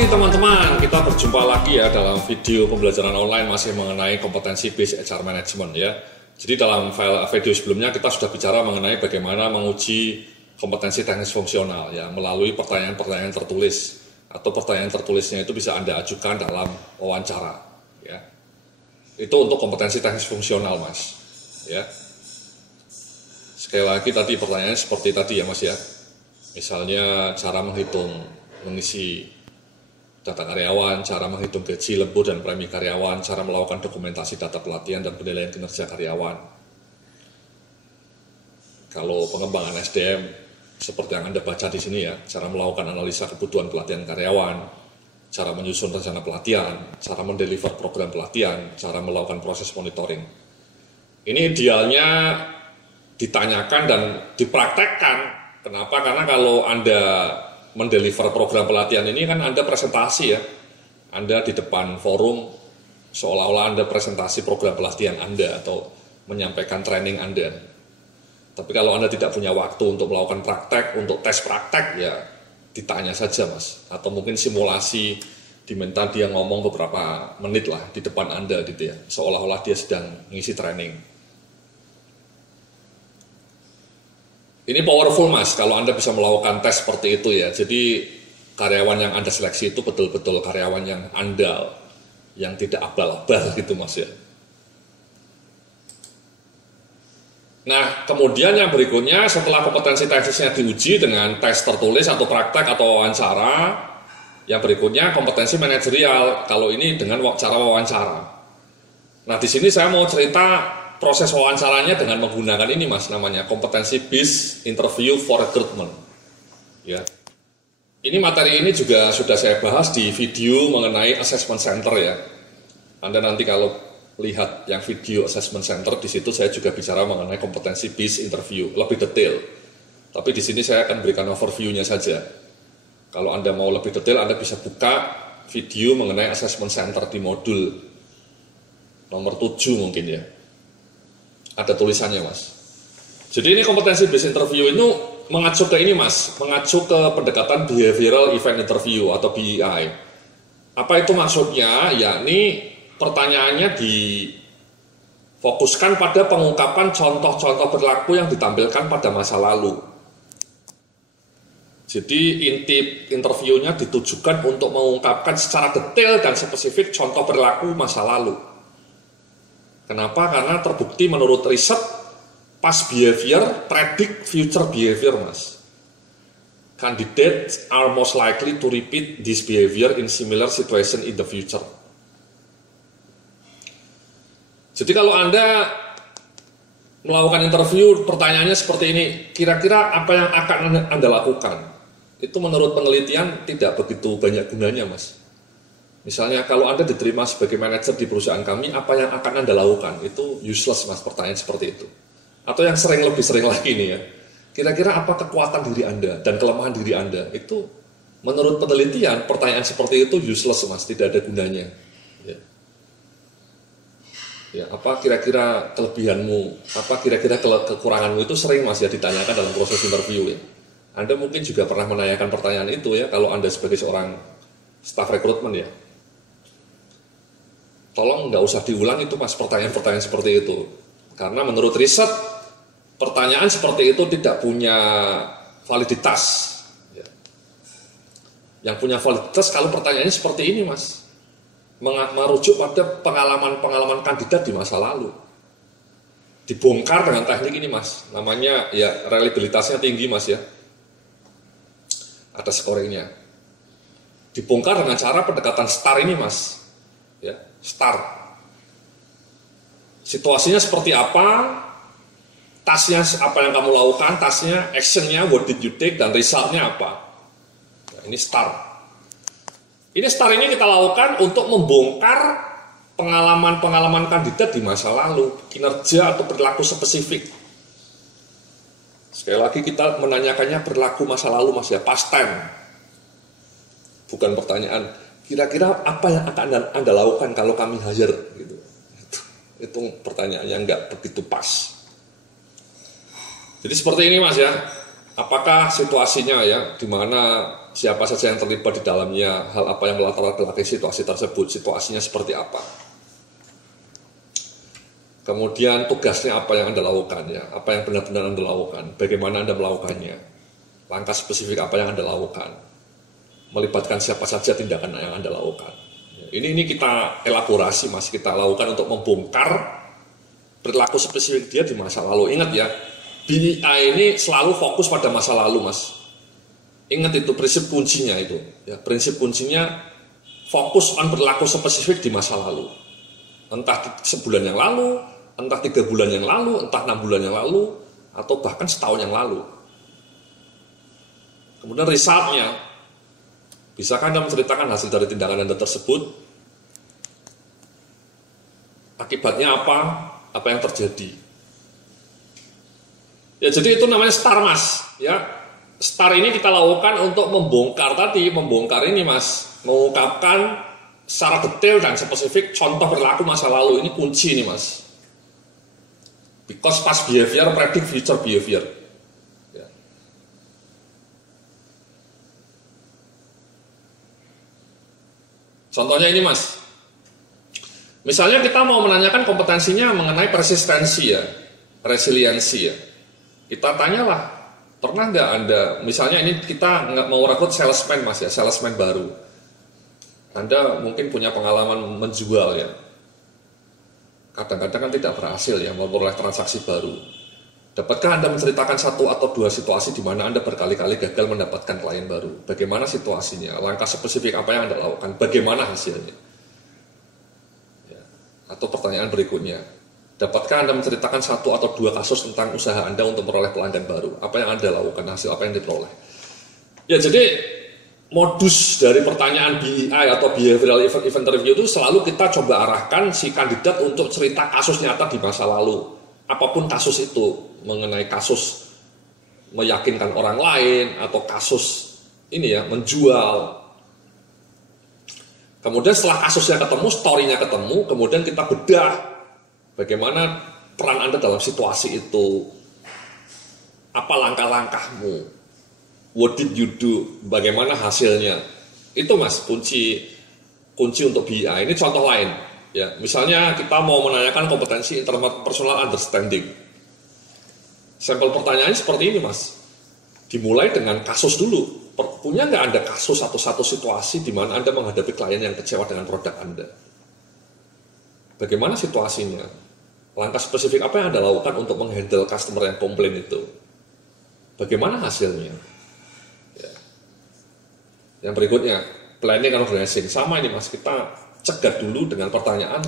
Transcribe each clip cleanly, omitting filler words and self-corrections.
pagi teman-teman, kita berjumpa lagi ya dalam video pembelajaran online masih mengenai kompetensi based HR management ya. Jadi dalam file video sebelumnya kita sudah bicara mengenai bagaimana menguji kompetensi teknis fungsional ya melalui pertanyaan-pertanyaan tertulis atau pertanyaan tertulisnya itu bisa Anda ajukan dalam wawancara ya. Itu untuk kompetensi teknis fungsional Mas ya. Sekali lagi tadi pertanyaannya seperti tadi ya Mas ya. Misalnya cara mengisi data karyawan, cara menghitung gaji, lembur, dan premi karyawan, cara melakukan dokumentasi data pelatihan dan penilaian kinerja karyawan. Kalau pengembangan SDM, seperti yang Anda baca di sini ya, cara melakukan analisa kebutuhan pelatihan karyawan, cara menyusun rencana pelatihan, cara mendeliver program pelatihan, cara melakukan proses monitoring. Ini idealnya ditanyakan dan dipraktekkan. Kenapa? Karena kalau Anda mendeliver program pelatihan ini kan Anda presentasi ya. Anda di depan forum seolah-olah Anda presentasi program pelatihan Anda atau menyampaikan training Anda. Tapi kalau Anda tidak punya waktu untuk melakukan praktek, untuk tes praktek ya ditanya saja Mas. Atau mungkin simulasi diminta dia ngomong beberapa menit lah di depan Anda gitu ya. Seolah-olah dia sedang mengisi training. Ini powerful Mas, kalau Anda bisa melakukan tes seperti itu ya. Jadi karyawan yang Anda seleksi itu betul-betul karyawan yang andal, yang tidak abal-abal gitu Mas ya. Nah kemudian yang berikutnya setelah kompetensi teknisnya diuji dengan tes tertulis atau praktek atau wawancara, yang berikutnya kompetensi manajerial, kalau ini dengan cara wawancara. Nah di sini saya mau cerita proses wawancaranya dengan menggunakan ini Mas, namanya kompetensi based interview for recruitment ya. Ini materi ini juga sudah saya bahas di video mengenai assessment center ya. Anda nanti kalau lihat yang video assessment center, di situ saya juga bicara mengenai kompetensi based interview lebih detail. Tapi di sini saya akan berikan overview-nya saja. Kalau Anda mau lebih detail, Anda bisa buka video mengenai assessment center di modul nomor 7 mungkin ya. Ada tulisannya Mas. Jadi ini kompetensi based interview itu mengacu ke ini Mas, mengacu ke pendekatan behavioral event interview atau BEI. Apa itu maksudnya? Yakni pertanyaannya difokuskan pada pengungkapan contoh-contoh perilaku yang ditampilkan pada masa lalu. Jadi inti interviewnya ditujukan untuk mengungkapkan secara detail dan spesifik contoh perilaku masa lalu. Kenapa? Karena terbukti menurut riset past behavior predict future behavior Mas. Candidates are most likely to repeat this behavior in similar situation in the future. Jadi kalau Anda melakukan interview, pertanyaannya seperti ini, kira-kira apa yang akan Anda lakukan? Itu menurut penelitian tidak begitu banyak gunanya Mas. Misalnya kalau Anda diterima sebagai manajer di perusahaan kami, apa yang akan Anda lakukan? Itu useless Mas, pertanyaan seperti itu. Atau yang lebih sering lagi nih ya, kira-kira apa kekuatan diri Anda dan kelemahan diri Anda? Itu menurut penelitian, pertanyaan seperti itu useless Mas, tidak ada gunanya. Ya, apa kira-kira kelebihanmu, apa kira-kira kekuranganmu itu sering Mas ya ditanyakan dalam proses interview ya. Anda mungkin juga pernah menanyakan pertanyaan itu ya, kalau Anda sebagai seorang staf rekrutmen ya. Tolong nggak usah diulang itu Mas, pertanyaan-pertanyaan seperti itu. Karena menurut riset, pertanyaan seperti itu tidak punya validitas. Ya. Yang punya validitas kalau pertanyaannya seperti ini Mas. Merujuk pada pengalaman-pengalaman kandidat di masa lalu. Dibongkar dengan teknik ini Mas. Namanya ya reliabilitasnya tinggi Mas ya. Ada scoringnya. Dibongkar dengan cara pendekatan STAR ini Mas. Ya, STAR. Situasinya seperti apa, tasnya apa yang kamu lakukan, tasnya, actionnya, what did you take, dan resultnya apa. Nah, ini STAR. Ini STAR ini kita lakukan untuk membongkar pengalaman-pengalaman kandidat di masa lalu, kinerja atau perilaku spesifik. Sekali lagi kita menanyakannya perilaku masa lalu Mas ya, past time. Bukan pertanyaan, kira-kira apa yang akan Anda lakukan kalau kami hire? Gitu. Itu pertanyaan yang nggak begitu pas. Jadi seperti ini Mas ya, apakah situasinya ya, di mana siapa saja yang terlibat di dalamnya, hal apa yang melatar belakang situasi tersebut, situasinya seperti apa. Kemudian tugasnya apa yang Anda lakukan, ya, apa yang benar-benar Anda lakukan, bagaimana Anda melakukannya, langkah spesifik apa yang Anda lakukan, melibatkan siapa saja tindakan yang Anda lakukan. Ini kita elaborasi, Mas, kita lakukan untuk membongkar perilaku spesifik dia di masa lalu. Ingat ya, BI ini selalu fokus pada masa lalu, Mas. Ingat itu prinsip kuncinya itu. Ya, prinsip kuncinya fokus on perilaku spesifik di masa lalu. Entah sebulan yang lalu, entah 3 bulan yang lalu, entah 6 bulan yang lalu, atau bahkan setahun yang lalu. Kemudian resultnya, bisakah Anda menceritakan hasil dari tindakan Anda tersebut? Akibatnya apa yang terjadi? Ya, jadi itu namanya STAR, Mas. Ya, STAR ini kita lakukan untuk membongkar ini, Mas, mengungkapkan secara detail dan spesifik contoh perilaku masa lalu. Ini kunci ini, Mas. Because past behavior predict future behavior. Ya. Contohnya ini, Mas. Misalnya kita mau menanyakan kompetensinya mengenai persistensi ya, resiliensi ya. Kita tanyalah, pernah nggak Anda, misalnya ini kita nggak mau rekrut salesman, Mas ya, salesman baru. Anda mungkin punya pengalaman menjual ya. Kadang-kadang kan tidak berhasil ya memperoleh transaksi baru. Dapatkah Anda menceritakan 1 atau 2 situasi di mana Anda berkali-kali gagal mendapatkan klien baru? Bagaimana situasinya? Langkah spesifik apa yang Anda lakukan? Bagaimana hasilnya? Ya. Atau pertanyaan berikutnya, dapatkah Anda menceritakan 1 atau 2 kasus tentang usaha Anda untuk memperoleh pelanggan baru? Apa yang Anda lakukan? Hasil apa yang diperoleh? Ya, jadi modus dari pertanyaan BEI atau Behavioral Event Review itu selalu kita coba arahkan si kandidat untuk cerita kasus nyata di masa lalu. Apapun kasus itu, mengenai kasus meyakinkan orang lain atau kasus ini ya, menjual. Kemudian setelah kasusnya ketemu, story-nya ketemu, kemudian kita bedah bagaimana peran Anda dalam situasi itu, apa langkah-langkahmu, what did you do, bagaimana hasilnya. Itu, Mas, kunci untuk BI. Ini contoh lain ya. Misalnya kita mau menanyakan kompetensi interpersonal understanding. Sampel pertanyaannya seperti ini, Mas. Dimulai dengan kasus dulu. Punya nggak Anda kasus atau satu situasi di mana Anda menghadapi klien yang kecewa dengan produk Anda? Bagaimana situasinya? Langkah spesifik apa yang Anda lakukan untuk menghandle customer yang komplain itu? Bagaimana hasilnya? Ya. Yang berikutnya, planning and organizing. Sama ini, Mas, kita cegat dulu dengan pertanyaan,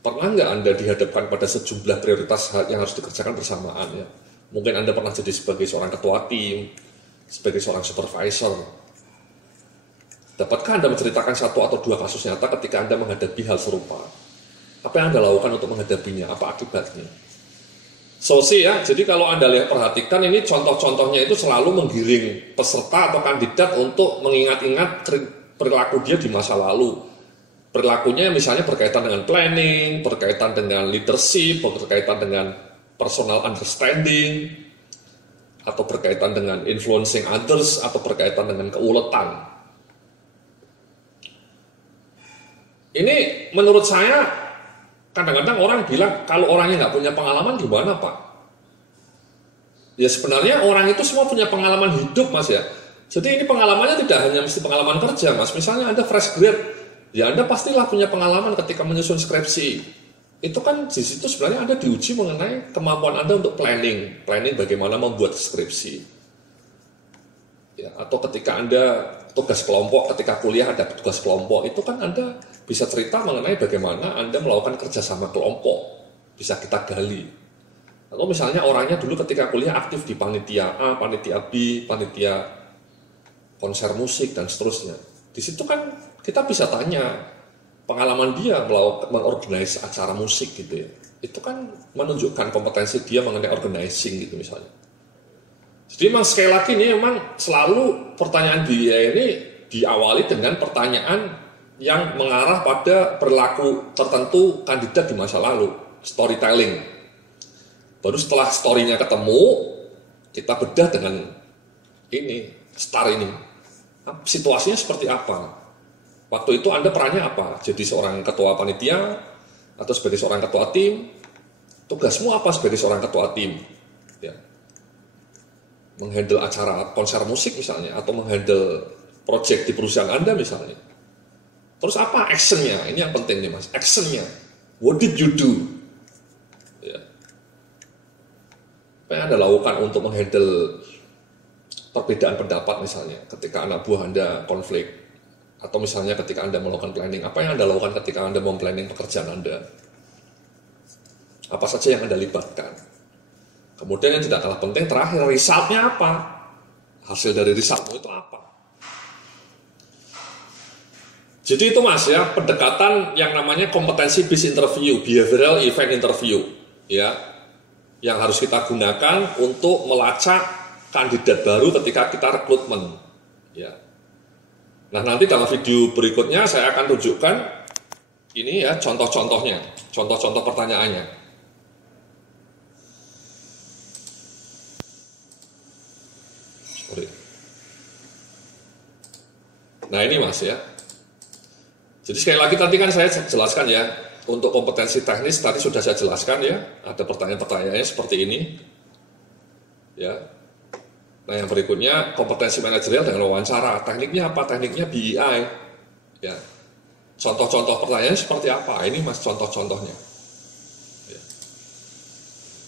pernah nggak Anda dihadapkan pada sejumlah prioritas yang harus dikerjakan bersamaan ya? Mungkin Anda pernah jadi sebagai seorang ketua tim, sebagai seorang supervisor. Dapatkah Anda menceritakan 1 atau 2 kasus nyata ketika Anda menghadapi hal serupa? Apa yang Anda lakukan untuk menghadapinya? Apa akibatnya? Ya, jadi kalau Anda lihat perhatikan ini contoh-contohnya itu selalu menggiring peserta atau kandidat untuk mengingat-ingat perilaku dia di masa lalu. Perilakunya misalnya berkaitan dengan planning, berkaitan dengan leadership, berkaitan dengan personal understanding, atau berkaitan dengan influencing others, atau berkaitan dengan keuletan. Ini menurut saya kadang-kadang orang bilang kalau orangnya nggak punya pengalaman gimana, Pak? Ya sebenarnya orang itu semua punya pengalaman hidup, Mas ya. Jadi ini pengalamannya tidak hanya mesti pengalaman kerja, Mas. Misalnya Anda fresh grade, ya Anda pastilah punya pengalaman ketika menyusun skripsi. Itu kan di situ sebenarnya Anda diuji mengenai kemampuan Anda untuk planning bagaimana membuat skripsi. Ya, atau ketika Anda tugas kelompok, ketika kuliah ada tugas kelompok, itu kan Anda bisa cerita mengenai bagaimana Anda melakukan kerjasama kelompok, bisa kita gali. Atau misalnya orangnya dulu ketika kuliah aktif di panitia A, panitia B, panitia konser musik dan seterusnya. Di situ kan kita bisa tanya pengalaman dia mengorganize acara musik gitu ya. Itu kan menunjukkan kompetensi dia mengenai organizing gitu misalnya. Jadi memang sekali lagi ini memang selalu pertanyaan dia ini diawali dengan pertanyaan yang mengarah pada perilaku tertentu kandidat di masa lalu, storytelling. Baru setelah story-nya ketemu, kita bedah dengan ini, STAR ini. situasinya seperti apa. Waktu itu Anda perannya apa? Jadi seorang ketua panitia atau sebagai seorang ketua tim? Tugasmu apa sebagai seorang ketua tim? Ya. Menghandle acara konser musik misalnya, atau menghandle project di perusahaan Anda misalnya. Terus apa actionnya? Ini yang penting nih Mas, actionnya. What did you do? Ya. Apa yang Anda lakukan untuk menghandle perbedaan pendapat misalnya, ketika anak buah Anda konflik, atau misalnya ketika Anda melakukan planning, apa yang Anda lakukan ketika Anda memplanning pekerjaan Anda? Apa saja yang Anda libatkan? Kemudian yang tidak kalah penting, terakhir, resultnya apa? Hasil dari resultmu itu apa? Jadi itu Mas ya, pendekatan yang namanya kompetensi based interview, behavioral event interview, ya, yang harus kita gunakan untuk melacak kandidat baru ketika kita rekrutmen, ya. Nah, nanti dalam video berikutnya saya akan tunjukkan ini ya contoh-contohnya, contoh-contoh pertanyaannya. Sorry. Nah, ini Mas ya. Jadi sekali lagi tadi kan saya jelaskan ya, untuk kompetensi teknis tadi sudah saya jelaskan ya, ada pertanyaan-pertanyaannya seperti ini. Ya. Nah, yang berikutnya kompetensi manajerial dengan wawancara. Tekniknya apa? Tekniknya BEI. Ya. Contoh-contoh pertanyaan seperti apa? Ini Mas contoh-contohnya. Ya.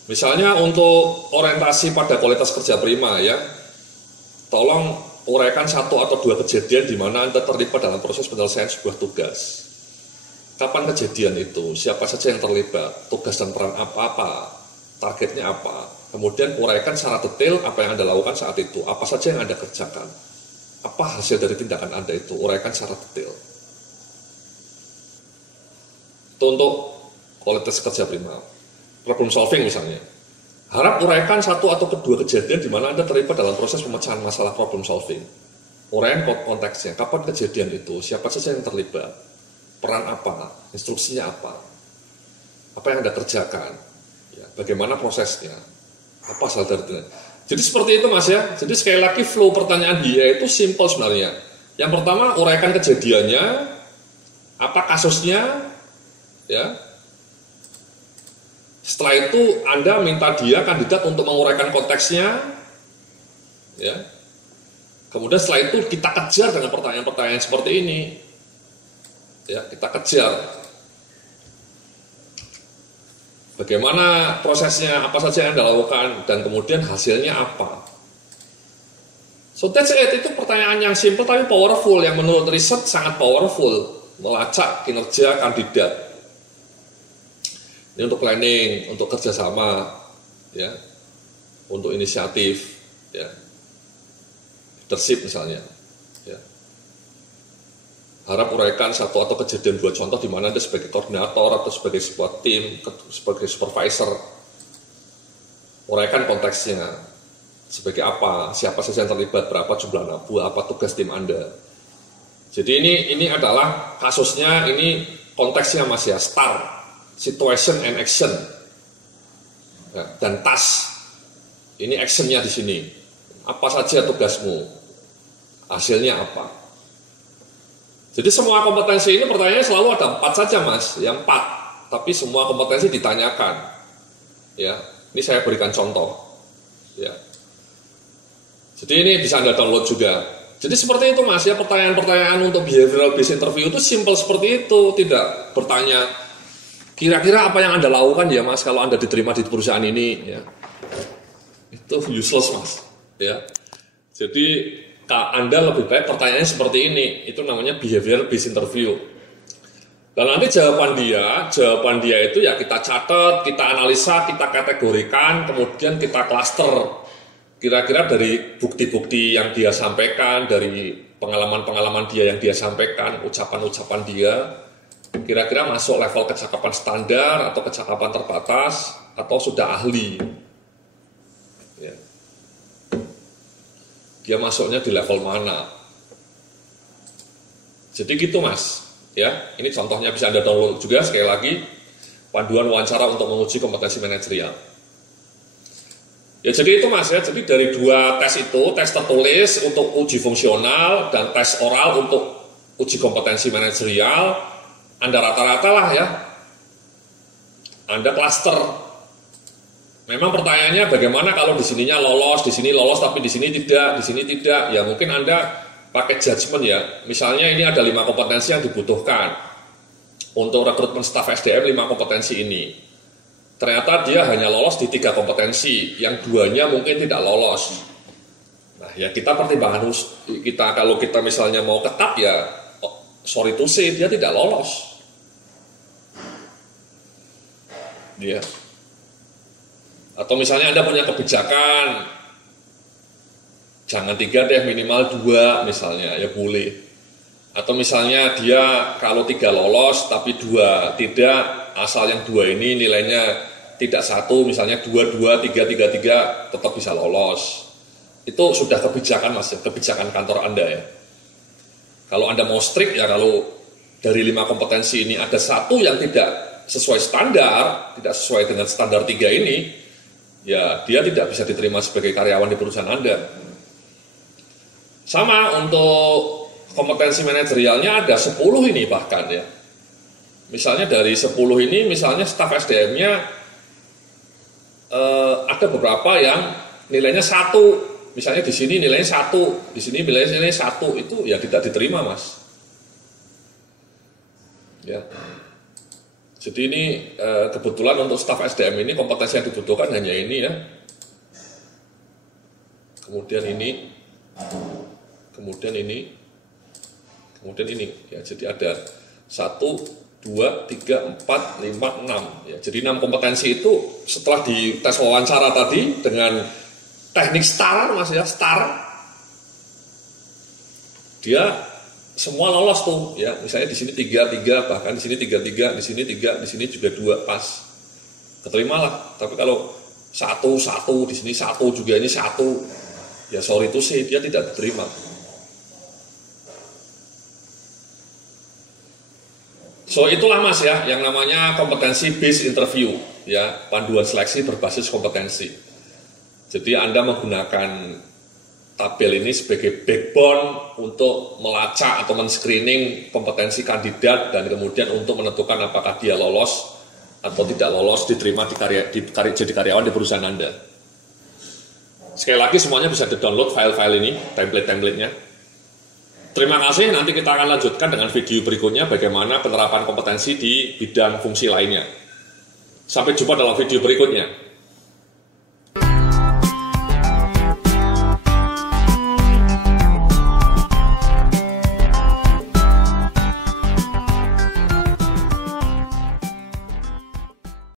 Misalnya untuk orientasi pada kualitas kerja prima ya. Tolong uraikan satu atau dua kejadian di mana Anda terlibat dalam proses penyelesaian sebuah tugas. Kapan kejadian itu? Siapa saja yang terlibat? Tugas dan peran apa-apa? Targetnya apa? Kemudian uraikan secara detail apa yang Anda lakukan saat itu, apa saja yang Anda kerjakan, apa hasil dari tindakan Anda itu, uraikan secara detail. Itu untuk kualitas kerja prima. Problem solving misalnya. Harap uraikan satu atau kedua kejadian di mana Anda terlibat dalam proses pemecahan masalah problem solving. Uraikan konteksnya, kapan kejadian itu, siapa saja yang terlibat, peran apa, instruksinya apa yang Anda kerjakan, ya, bagaimana prosesnya. Apa asal dari itu? Jadi seperti itu Mas ya. Jadi sekali lagi flow pertanyaan dia itu simple sebenarnya. Yang pertama uraikan kejadiannya, apa kasusnya, ya. Setelah itu Anda minta dia kandidat untuk menguraikan konteksnya, ya. Kemudian setelah itu kita kejar dengan pertanyaan-pertanyaan seperti ini, ya kita kejar. Bagaimana prosesnya, apa saja yang Anda lakukan, dan kemudian hasilnya apa. So that's it, itu pertanyaan yang simple tapi powerful, yang menurut riset sangat powerful, melacak kinerja kandidat. Ini untuk planning, untuk kerjasama, ya, untuk inisiatif, ya, leadership misalnya. Ya. Harap uraikan satu atau kejadian dua contoh di mana Anda sebagai koordinator atau sebagai sebuah tim, sebagai supervisor, uraikan konteksnya, sebagai apa, siapa saja yang terlibat, berapa jumlah anak buah, apa tugas tim Anda. Jadi ini adalah kasusnya, ini konteksnya Mas ya, start, situation and action, ya, dan task. Ini actionnya di sini. Apa saja tugasmu, hasilnya apa. Jadi semua kompetensi ini pertanyaannya selalu ada 4 saja Mas, ya 4. Tapi semua kompetensi ditanyakan. Ya, ini saya berikan contoh. Ya. Jadi ini bisa Anda download juga. Jadi seperti itu Mas ya, pertanyaan-pertanyaan untuk behavioral based interview itu simple seperti itu, tidak bertanya kira-kira apa yang Anda lakukan ya Mas kalau Anda diterima di perusahaan ini ya. Itu useless Mas, ya. Jadi Anda lebih baik pertanyaannya seperti ini, itu namanya behavioral based interview. Dan nanti jawaban dia itu ya kita catat, kita analisa, kita kategorikan, kemudian kita klaster. Kira-kira dari bukti-bukti yang dia sampaikan, dari pengalaman-pengalaman dia yang dia sampaikan, ucapan-ucapan dia, kira-kira masuk level kecakapan standar atau kecakapan terbatas atau sudah ahli. Ya. Dia masuknya di level mana. Jadi gitu Mas, ya. Ini contohnya bisa Anda download juga, sekali lagi panduan wawancara untuk menguji kompetensi manajerial. Ya jadi itu Mas ya, jadi dari 2 tes itu, tes tertulis untuk uji fungsional dan tes oral untuk uji kompetensi manajerial, Anda rata-rata lah ya, Anda klaster. Memang pertanyaannya bagaimana kalau di sininya lolos, di sini lolos tapi di sini tidak, di sini tidak. Ya mungkin Anda pakai judgement ya. Misalnya ini ada 5 kompetensi yang dibutuhkan untuk rekrutmen staf SDM, 5 kompetensi ini. Ternyata dia hanya lolos di 3 kompetensi, yang 2-nya mungkin tidak lolos. Nah ya kita pertimbangan kita, kalau kita misalnya mau ketat ya, sorry to say, dia tidak lolos. Dia. Atau misalnya Anda punya kebijakan, jangan 3 deh, minimal 2 misalnya, ya boleh. Atau misalnya dia kalau 3 lolos, tapi 2 tidak, asal yang 2 ini nilainya tidak 1, misalnya 2, 2, 3, 3, 3, tetap bisa lolos. Itu sudah kebijakan Mas, kebijakan kantor Anda ya. Kalau Anda mau strict ya, kalau dari 5 kompetensi ini ada 1 yang tidak sesuai standar, tidak sesuai dengan standar 3 ini, ya dia tidak bisa diterima sebagai karyawan di perusahaan Anda. Sama untuk kompetensi manajerialnya ada 10 ini bahkan ya. Misalnya dari 10 ini, misalnya staf SDM-nya ada beberapa yang nilainya 1, misalnya di sini nilainya 1, di sini nilainya 1, itu ya tidak diterima Mas. Ya. Jadi ini kebetulan untuk staf SDM ini kompetensi yang dibutuhkan hanya ini ya. Kemudian ini, kemudian ini, kemudian ini. Ya, jadi ada 1, 2, 3, 4, 5, 6 ya. Jadi 6 kompetensi itu setelah di tes wawancara tadi dengan teknik STAR Mas ya, STAR, dia semua lolos tuh ya. Misalnya di sini 3, 3, bahkan di sini 3, 3, di sini 3, di sini juga 2, pas keterima lah. Tapi kalau 1, 1, di sini 1 juga, ini 1, ya sorry to say, dia tidak diterima. So itulah Mas ya, yang namanya kompetensi based interview ya, panduan seleksi berbasis kompetensi. Jadi Anda menggunakan tabel ini sebagai backbone untuk melacak atau men-screening kompetensi kandidat dan kemudian untuk menentukan apakah dia lolos atau tidak lolos diterima jadi karyawan di perusahaan Anda. Sekali lagi semuanya bisa di-download file-file ini, template-templatenya. Terima kasih, nanti kita akan lanjutkan dengan video berikutnya bagaimana penerapan kompetensi di bidang fungsi lainnya. Sampai jumpa dalam video berikutnya.